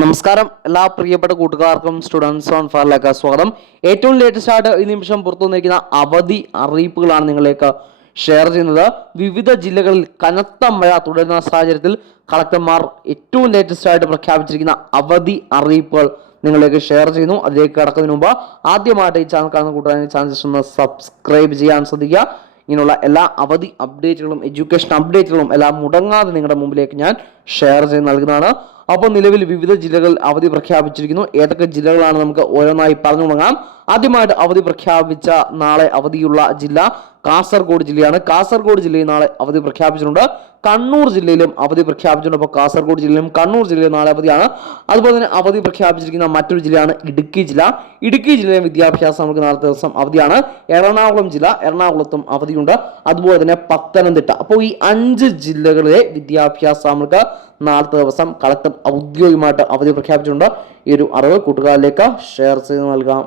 നമസ്കാരം. എല്ലാ പ്രിയപ്പെട്ട കൂട്ടുകാർക്കും സ്റ്റുഡൻസ് ഓൺ ഫയറിലേക്ക് സ്വാഗതം. ഏറ്റവും ലേറ്റസ്റ്റ് ആയിട്ട് ഈ നിമിഷം പുറത്തു വന്നിരിക്കുന്ന അവധി അറിയിപ്പുകളാണ് നിങ്ങളിലേക്ക് ഷെയർ ചെയ്യുന്നത്. വിവിധ ജില്ലകളിൽ കനത്ത മഴ തുടരുന്ന സാഹചര്യത്തിൽ കളക്ടർമാർ ഏറ്റവും ലേറ്റസ്റ്റ് ആയിട്ട് പ്രഖ്യാപിച്ചിരിക്കുന്ന അവധി അറിയിപ്പുകൾ നിങ്ങളിലേക്ക് ഷെയർ ചെയ്യുന്നു. അതിലേക്ക് കടക്കുന്നതിന് മുമ്പ് ആദ്യമായിട്ട് ഈ ചാനൽ കാണുന്ന കൂട്ടുകാരെ ചാനൽ സബ്സ്ക്രൈബ് ചെയ്യാൻ ശ്രദ്ധിക്കുക. ഇങ്ങനെയുള്ള എല്ലാ അവധി അപ്ഡേറ്റുകളും എഡ്യൂക്കേഷൻ അപ്ഡേറ്റുകളും എല്ലാം മുടങ്ങാതെ നിങ്ങളുടെ മുമ്പിലേക്ക് ഞാൻ ഷെയർ ചെയ്ത് നൽകുന്നതാണ്. അപ്പോൾ നിലവിൽ വിവിധ ജില്ലകളിൽ അവധി പ്രഖ്യാപിച്ചിരിക്കുന്നു. ഏതൊക്കെ ജില്ലകളാണ് നമുക്ക് ഓരോന്നായി പറഞ്ഞു തുടങ്ങാം ആദ്യമായിട്ട് അവധി പ്രഖ്യാപിച്ച നാളെ അവധിയുള്ള ജില്ല കാസർഗോഡ് ജില്ലയാണ്. കാസർഗോഡ് ജില്ലയിൽ നാളെ അവധി പ്രഖ്യാപിച്ചിട്ടുണ്ട്. കണ്ണൂർ ജില്ലയിലും അവധി പ്രഖ്യാപിച്ചിട്ടുണ്ട്. അപ്പോൾ കാസർഗോഡ് ജില്ലയിലും കണ്ണൂർ ജില്ലയിലും നാളെ അവധിയാണ്. അതുപോലെ തന്നെ അവധി പ്രഖ്യാപിച്ചിരിക്കുന്ന മറ്റൊരു ജില്ലയാണ് ഇടുക്കി ജില്ല. ഇടുക്കി ജില്ലയിലെ വിദ്യാഭ്യാസം നമുക്ക് നാളത്തെ ദിവസം അവധിയാണ്. എറണാകുളം ജില്ല എറണാകുളത്തും അവധിയുണ്ട്. അതുപോലെ തന്നെ പത്തനംതിട്ട. അപ്പോൾ ഈ അഞ്ച് ജില്ലകളിലെ വിദ്യാഭ്യാസ നമുക്ക് നാളത്തെ ദിവസം കളക്ടർ ഔദ്യോഗികമായിട്ട് അവധി പ്രഖ്യാപിച്ചിട്ടുണ്ട്. ഈ ഒരു അറിവ് കൂട്ടുകാരിലേക്ക് ഷെയർ ചെയ്ത് നൽകാം.